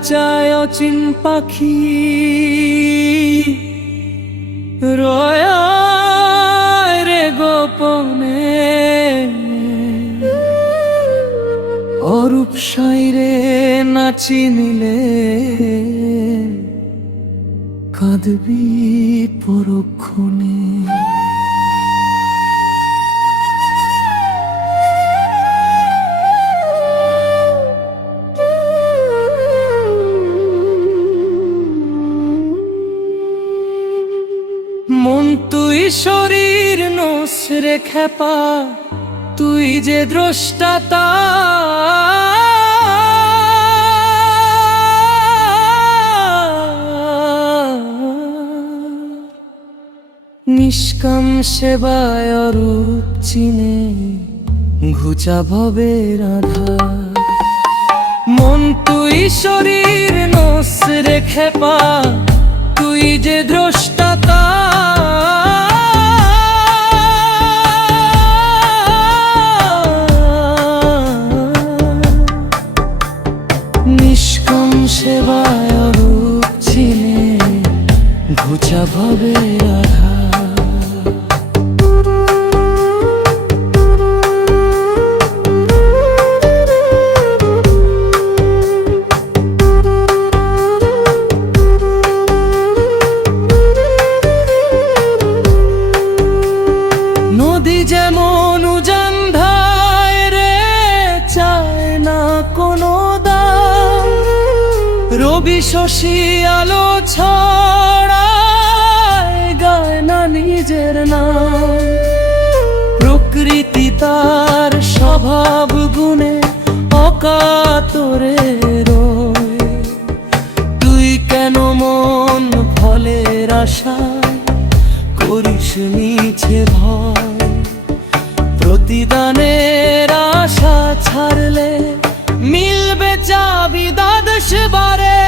খাঁচায় অচিন পাখি রয় রে গোপনে, অরূপ সাইরে নাচি নিলে কাঁদবি পরক্ষণে। মন তুই শরীর নোস রে খেপা, তুই যে দ্রষ্টা নিষ্কাম সেবায় অরূপ চিনে ঘুচা ভবের আধার। মন তুই শরীর নোস রে খেপা, তুই যে দ্রষ্টা নিষ্কাম সেবায় অরূপ চিনে ঘুচা ভবের আধার। নদী যেমন উজান ধায় রে, চায় না কোনো দাম, রবি শশী আলো ছড়ায় গায় না নিজের নাম। প্রকৃতি তার স্বভাব গুণে অকাতরে রয়, তুই কেন মন ফলের আশায় করিস মিছে ভয়। প্রতিদানের আশা ছাড়লে মিলবে চাবি দ্বাদশ বারে।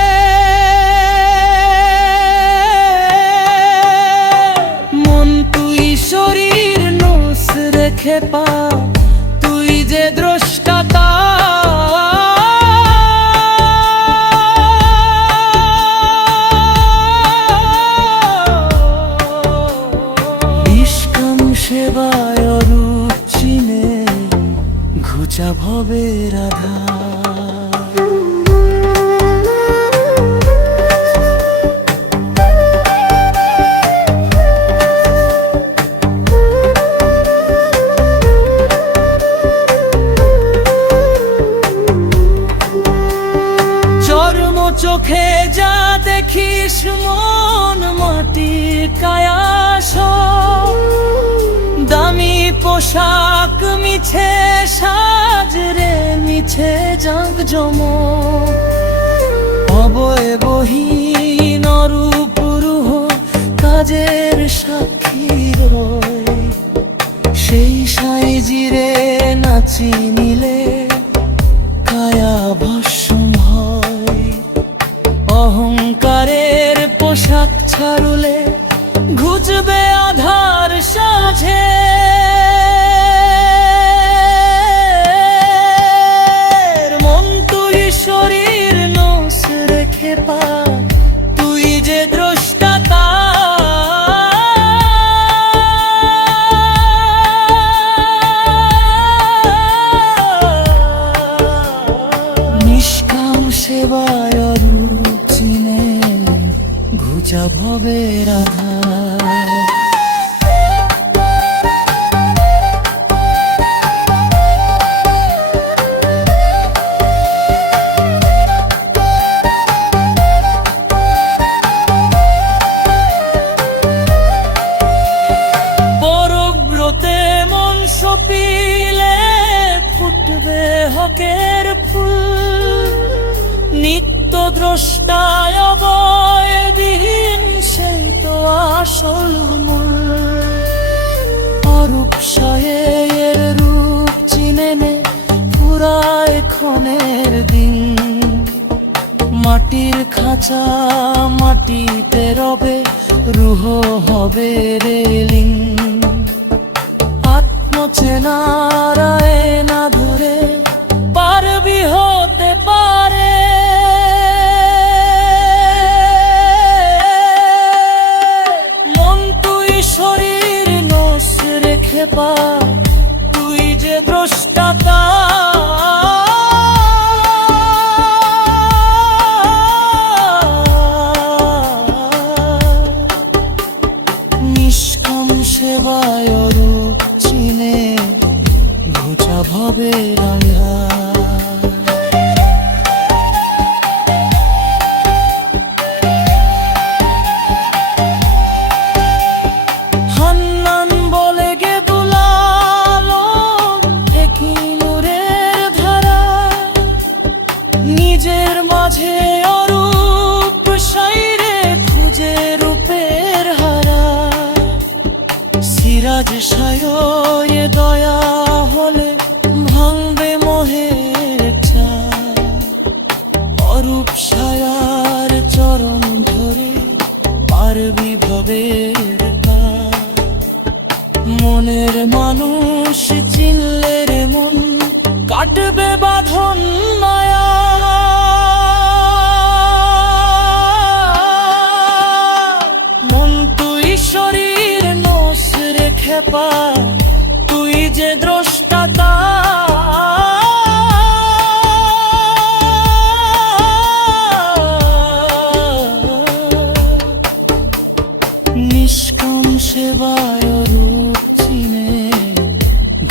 মন তুই শরীর নোস রেখে পা, তুই যে দ্রষ্টা নিষ্কাম সেবায় অরূপ চিনে ঘুচা ভবের আধার। চর্ম চোখে যা দেখিস মন মাটির কায়াস, দামি পোশাক মিছে সাজরে মিছে জাঁক জমক। অবয়বহীন অরূপ রূহ কাজের সাক্ষী রয়, সেই সাইজিরে নাচি নিলে কায়া ভস্ম হয়। অহংকারের পোশাক ছাড়লে ঘুচবে আধার সাঝে। মন তুই শরীর নোস রেখে পা, তুই যে দ্রষ্টা নিষ্কাম সেবায় অরূপ চিনে ঘুচা ভবের আধার। পরব্রতে মন সপিলে ফুটবে হকের ফুল, নিত্য দ্রষ্টায় অবয়দিন সেই তো আসল মূল। অরূপ সায়ের রূপ চিনে নে পুরায় ক্ষণের দিন, মাটির খাঁচা মাটিতে রবে রূহ হবে রেলিং। আত্মচেনারায় না ধরে পারবি হতে পারে খেপা তুই যে দ্রষ্টা তার। নিষ্কাম সেবায় রূপ চিনে ঘুচা ভবে রাঙা। হান্নান বলে গে দুলালো একই নূরের ধারা, নিজের মাঝে অরূপ সাইরে খুঁজে রূপের হারা। সিরাজ সায় দয়া হলে ভাঙবে মোহের চার, অরূপ সায়ার চরণ ধরে পারবি ভবের কার। মনের মানুষ চিনলে রে মন কাটবে বাঁধন মায়া। মন তুই শরীর নস রে খেপা তুই যে দ্রষ্টা তার। নিষ্কাম সেবায় রূপ চিনে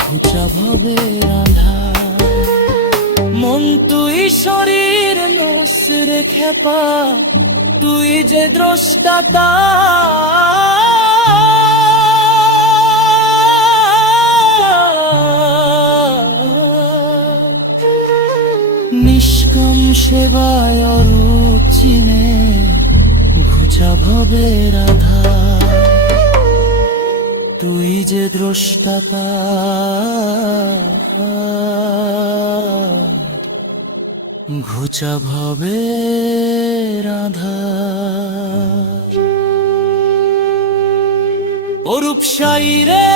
ঘুচা ভবে রাধা। মন তুই শরীর নস রে খেপা তুই যে দ্রষ্টা তার। নিষ্কাম সেবায় রূপ চিনে ঘুচা ভবে রাধা, তুই যে দ্রষ্টা তার। ঘুচা ভবে রাধা। অরূপ সাই রে